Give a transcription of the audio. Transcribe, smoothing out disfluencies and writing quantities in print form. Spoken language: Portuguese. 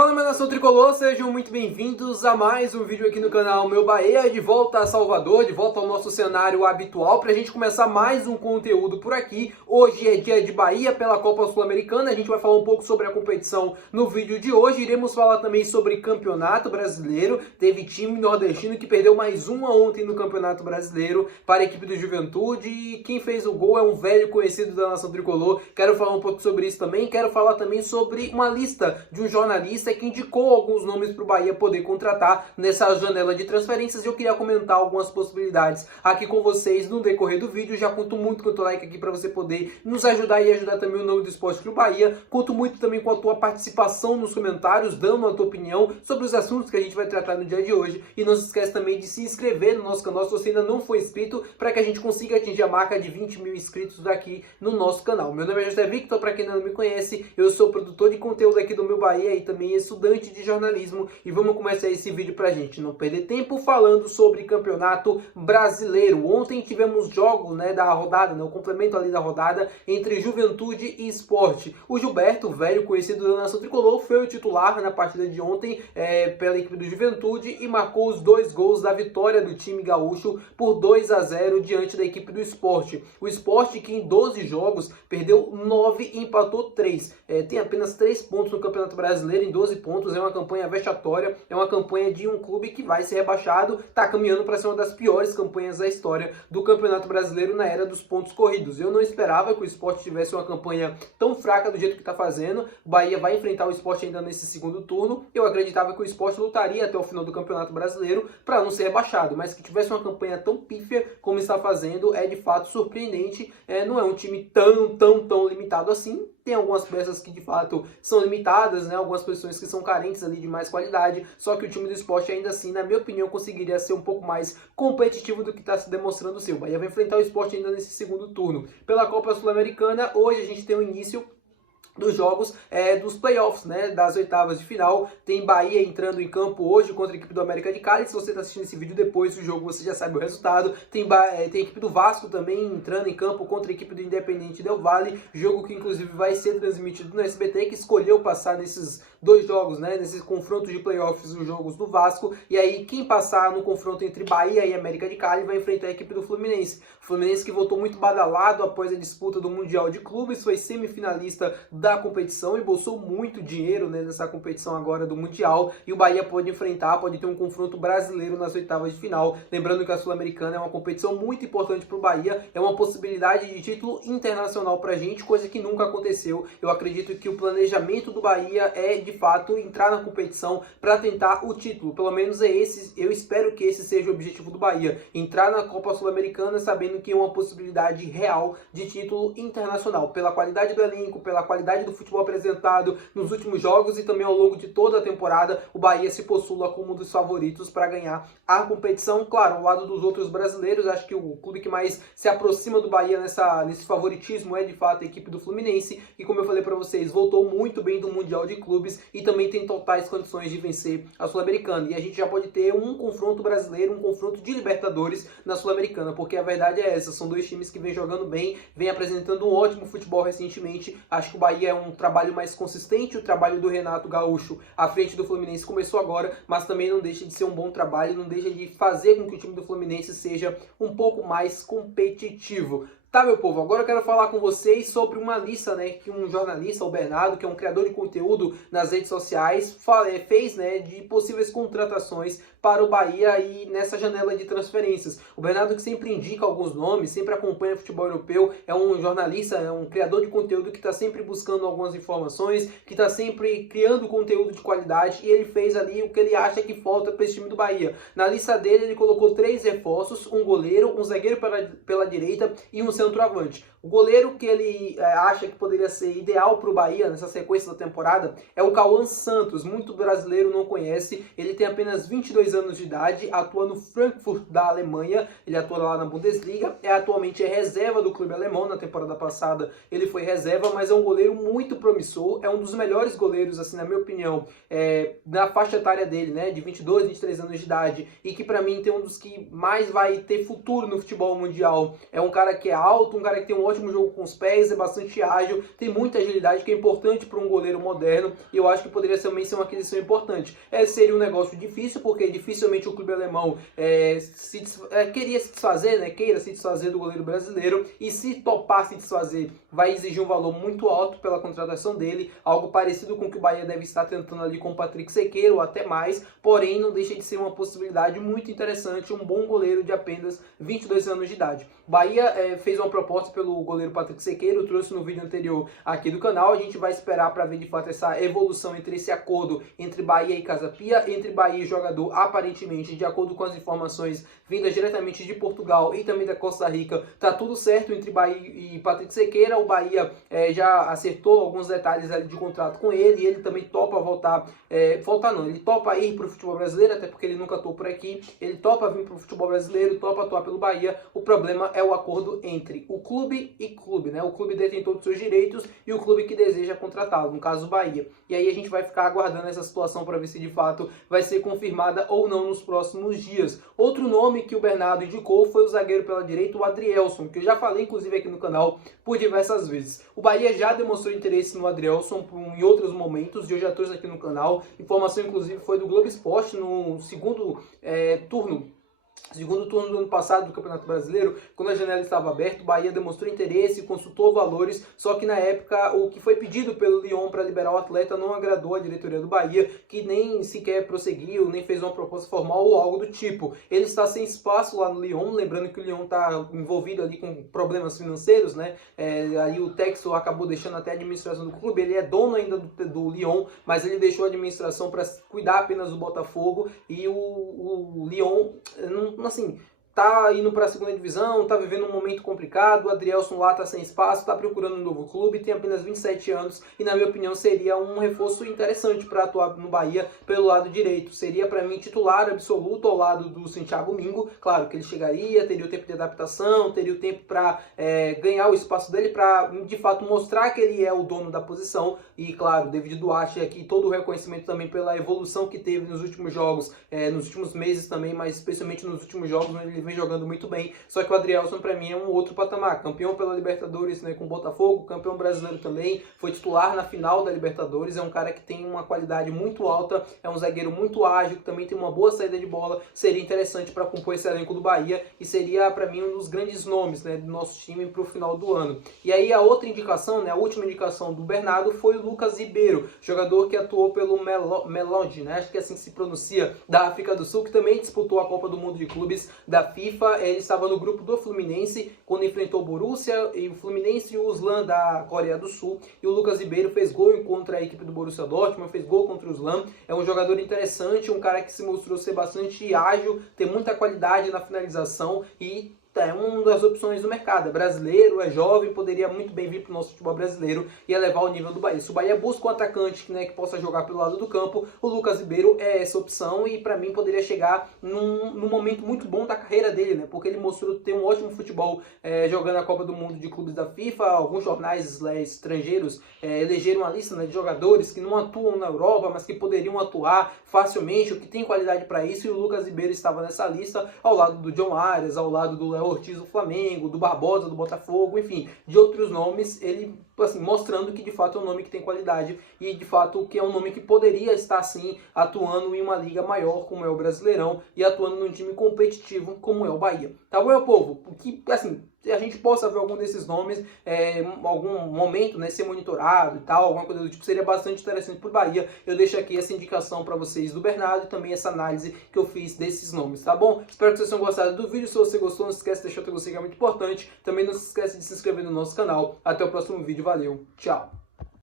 Fala, minha nação tricolor, sejam muito bem-vindos a mais um vídeo aqui no canal Meu Bahia, de volta a Salvador, de volta ao nosso cenário habitual, para a gente começar mais um conteúdo por aqui. Hoje é dia de Bahia pela Copa Sul-Americana, a gente vai falar um pouco sobre a competição no vídeo de hoje, iremos falar também sobre Campeonato Brasileiro. Teve time nordestino que perdeu mais uma ontem no Campeonato Brasileiro para a equipe do Juventude, e quem fez o gol é um velho conhecido da nação tricolor. Quero falar um pouco sobre isso também, quero falar também sobre uma lista de um jornalista que indicou alguns nomes para o Bahia poder contratar nessa janela de transferências. Eu queria comentar algumas possibilidades aqui com vocês no decorrer do vídeo. Já conto muito com o teu like aqui para você poder nos ajudar e ajudar também o nome do Esporte Clube Bahia. Conto muito também com a tua participação nos comentários, dando a tua opinião sobre os assuntos que a gente vai tratar no dia de hoje. E não se esquece também de se inscrever no nosso canal se você ainda não for inscrito, para que a gente consiga atingir a marca de 20 mil inscritos aqui no nosso canal. Meu nome é José Victor, para quem não me conhece, eu sou produtor de conteúdo aqui do Meu Bahia e também estudante de jornalismo, e vamos começar esse vídeo pra gente não perder tempo falando sobre Campeonato Brasileiro. Ontem tivemos jogos, da rodada, o complemento ali da rodada entre Juventude e Sport. O Gilberto, velho conhecido da nação tricolor, foi o titular na partida de ontem pela equipe do Juventude e marcou os 2 gols da vitória do time gaúcho por 2-0 diante da equipe do Sport. O Sport, que em 12 jogos perdeu 9 e empatou 3. Tem apenas 3 pontos no Campeonato Brasileiro em 12 pontos, é uma campanha vexatória, é uma campanha de um clube que vai ser rebaixado, está caminhando para ser uma das piores campanhas da história do Campeonato Brasileiro na era dos pontos corridos. Eu não esperava que o Sport tivesse uma campanha tão fraca do jeito que está fazendo. O Bahia vai enfrentar o Sport ainda nesse segundo turno. Eu acreditava que o Sport lutaria até o final do Campeonato Brasileiro para não ser rebaixado, mas que tivesse uma campanha tão pífia como está fazendo é de fato surpreendente. Não é um time tão limitado assim. Tem algumas peças que de fato são limitadas, algumas posições que são carentes ali de mais qualidade, só que o time do Sport ainda assim, na minha opinião, conseguiria ser um pouco mais competitivo do que está se demonstrando ser. O Bahia vai enfrentar o Sport ainda nesse segundo turno. Pela Copa Sul-Americana, hoje a gente tem o início dos jogos dos playoffs, das oitavas de final. Tem Bahia entrando em campo hoje contra a equipe do América de Cali. Se você está assistindo esse vídeo depois do jogo, você já sabe o resultado. Tem a equipe do Vasco também entrando em campo contra a equipe do Independente Del Valle, jogo que inclusive vai ser transmitido no SBT, que escolheu passar nesses 2 jogos, nesses confrontos de playoffs, os jogos do Vasco. E aí quem passar no confronto entre Bahia e América de Cali vai enfrentar a equipe do Fluminense. O Fluminense, que voltou muito badalado após a disputa do Mundial de Clubes, foi semifinalista da competição e bolsou muito dinheiro nessa competição agora do Mundial, e o Bahia pode ter um confronto brasileiro nas oitavas de final. Lembrando que a Sul-Americana é uma competição muito importante para o Bahia, é uma possibilidade de título internacional para a gente, coisa que nunca aconteceu. Eu acredito que o planejamento do Bahia é de fato entrar na competição para tentar o título, pelo menos é esse, eu espero que esse seja o objetivo do Bahia, entrar na Copa Sul-Americana sabendo que é uma possibilidade real de título internacional, pela qualidade do elenco, pela qualidade do futebol apresentado nos últimos jogos e também ao longo de toda a temporada. O Bahia se postula como um dos favoritos para ganhar a competição. Claro, ao lado dos outros brasileiros, acho que o clube que mais se aproxima do Bahia nesse favoritismo é de fato a equipe do Fluminense, que, como eu falei para vocês, voltou muito bem do Mundial de Clubes e também tem totais condições de vencer a Sul-Americana. E a gente já pode ter um confronto brasileiro, um confronto de Libertadores na Sul-Americana, porque a verdade é essa, são 2 times que vêm jogando bem, vêm apresentando um ótimo futebol recentemente. Acho que o Bahia é um trabalho mais consistente, o trabalho do Renato Gaúcho à frente do Fluminense começou agora, mas também não deixa de ser um bom trabalho, não deixa de fazer com que o time do Fluminense seja um pouco mais competitivo. Tá, meu povo, agora eu quero falar com vocês sobre uma lista, que um jornalista, o Bernardo, que é um criador de conteúdo nas redes sociais, fez, de possíveis contratações para o Bahia e nessa janela de transferências. O Bernardo, que sempre indica alguns nomes, sempre acompanha futebol europeu, é um jornalista, é um criador de conteúdo que está sempre buscando algumas informações, que está sempre criando conteúdo de qualidade, e ele fez ali o que ele acha que falta para esse time do Bahia. Na lista dele, ele colocou 3 reforços, um goleiro, um zagueiro pela direita e um centroavante. O goleiro que ele acha que poderia ser ideal para o Bahia nessa sequência da temporada é o Cauã Santos. Muito brasileiro não conhece, ele tem apenas 22 anos de idade, atua no Frankfurt da Alemanha, ele atua lá na Bundesliga, atualmente é reserva do clube alemão. Na temporada passada ele foi reserva, mas é um goleiro muito promissor, é um dos melhores goleiros, assim, na minha opinião, na faixa etária dele, de 22, 23 anos de idade, e que para mim tem um dos que mais vai ter futuro no futebol mundial. É um cara que é alto, um cara que tem um ótimo jogo com os pés, é bastante ágil, tem muita agilidade, que é importante para um goleiro moderno, e eu acho que poderia também ser uma aquisição importante. Seria um negócio difícil, porque dificilmente o clube alemão queira se desfazer do goleiro brasileiro, e se topar se desfazer, vai exigir um valor muito alto pela contratação dele, algo parecido com o que o Bahia deve estar tentando ali com o Patrick Sequeira, ou até mais, porém não deixa de ser uma possibilidade muito interessante, um bom goleiro de apenas 22 anos de idade. Bahia fez uma proposta pelo goleiro Patrick Sequeira, eu trouxe no vídeo anterior aqui do canal, a gente vai esperar para ver de fato essa evolução entre esse acordo entre Bahia e Casa Pia, entre Bahia e jogador, aparentemente, de acordo com as informações vindas diretamente de Portugal e também da Costa Rica, tá tudo certo entre Bahia e Patrick Sequeira. O Bahia já acertou alguns detalhes ali de contrato com ele, e ele também topa ele topa ir para o futebol brasileiro, até porque ele nunca atuou por aqui, ele topa vir para o futebol brasileiro, topa atuar pelo Bahia. O problema é o acordo entre o clube e clube, né? O clube detém todos os seus direitos e o clube que deseja contratá-lo, no caso o Bahia. E aí a gente vai ficar aguardando essa situação para ver se de fato vai ser confirmada ou não nos próximos dias. Outro nome que o Bernardo indicou foi o zagueiro pela direita, o Adrielson, que eu já falei inclusive aqui no canal por diversas vezes. O Bahia já demonstrou interesse no Adrielson em outros momentos, e eu já trouxe aqui no canal. Informação inclusive foi do Globo Esporte no segundo turno do ano passado do Campeonato Brasileiro, quando a janela estava aberta, o Bahia demonstrou interesse, consultou valores, só que na época o que foi pedido pelo Lyon para liberar o atleta não agradou a diretoria do Bahia, que nem sequer prosseguiu, nem fez uma proposta formal ou algo do tipo. Ele está sem espaço lá no Lyon, lembrando que o Lyon está envolvido ali com problemas financeiros, né? Aí o Textor acabou deixando até a administração do clube, ele é dono ainda do Lyon, mas ele deixou a administração para cuidar apenas do Botafogo, e o Lyon assim, tá indo para a segunda divisão, tá vivendo um momento complicado. O Adrielson lá tá sem espaço, tá procurando um novo clube, tem apenas 27 anos e na minha opinião seria um reforço interessante para atuar no Bahia pelo lado direito. Seria para mim titular absoluto ao lado do Santiago Mingo. Claro que ele chegaria, teria o tempo de adaptação, teria o tempo para ganhar o espaço dele, para de fato mostrar que ele é o dono da posição. E claro, David Duarte aqui, todo o reconhecimento também pela evolução que teve nos últimos jogos, nos últimos meses também, mas especialmente nos últimos jogos, onde ele vem jogando muito bem. Só que o Adrielson para mim é um outro patamar, campeão pela Libertadores, né, com o Botafogo, campeão brasileiro também, foi titular na final da Libertadores, é um cara que tem uma qualidade muito alta, é um zagueiro muito ágil, que também tem uma boa saída de bola, seria interessante para compor esse elenco do Bahia e seria para mim um dos grandes nomes, né, do nosso time para o final do ano. E aí a outra indicação, né, a última indicação do Bernardo foi o Lucas Ribeiro, jogador que atuou pelo Melodi, né, acho que é assim que se pronuncia, da África do Sul, que também disputou a Copa do Mundo de Clubes da FIFA. Ele estava no grupo do Fluminense quando enfrentou o Borussia, e o Fluminense e o Uzlan da Coreia do Sul, e o Lucas Ribeiro fez gol contra a equipe do Borussia Dortmund, fez gol contra o Uzlan. É um jogador interessante, um cara que se mostrou ser bastante ágil, tem muita qualidade na finalização e é uma das opções do mercado. É brasileiro, é jovem, poderia muito bem vir para o nosso futebol brasileiro e elevar o nível do Bahia. Se o Bahia busca um atacante, né, que possa jogar pelo lado do campo, o Lucas Ribeiro é essa opção e para mim poderia chegar num momento muito bom da carreira dele, né, porque ele mostrou ter um ótimo futebol jogando a Copa do Mundo de Clubes da FIFA. Alguns jornais estrangeiros elegeram uma lista, né, de jogadores que não atuam na Europa, mas que poderiam atuar facilmente, o que tem qualidade para isso, e o Lucas Ribeiro estava nessa lista, ao lado do John Arias, ao lado do Léo Ortiz do Flamengo, do Barbosa do Botafogo, enfim, de outros nomes, ele assim, mostrando que de fato é um nome que tem qualidade e de fato que é um nome que poderia estar sim atuando em uma liga maior como é o Brasileirão e atuando num time competitivo como é o Bahia. Tá bom, meu povo? Que assim, a gente possa ver algum desses nomes algum momento, né, ser monitorado e tal, alguma coisa do tipo, seria bastante interessante para o Bahia. Eu deixo aqui essa indicação para vocês do Bernardo e também essa análise que eu fiz desses nomes, tá bom? Espero que vocês tenham gostado do vídeo. Se você gostou, não se esquece de deixar o teu gostei, que é muito importante. Também não se esquece de se inscrever no nosso canal. Até o próximo vídeo, valeu, tchau!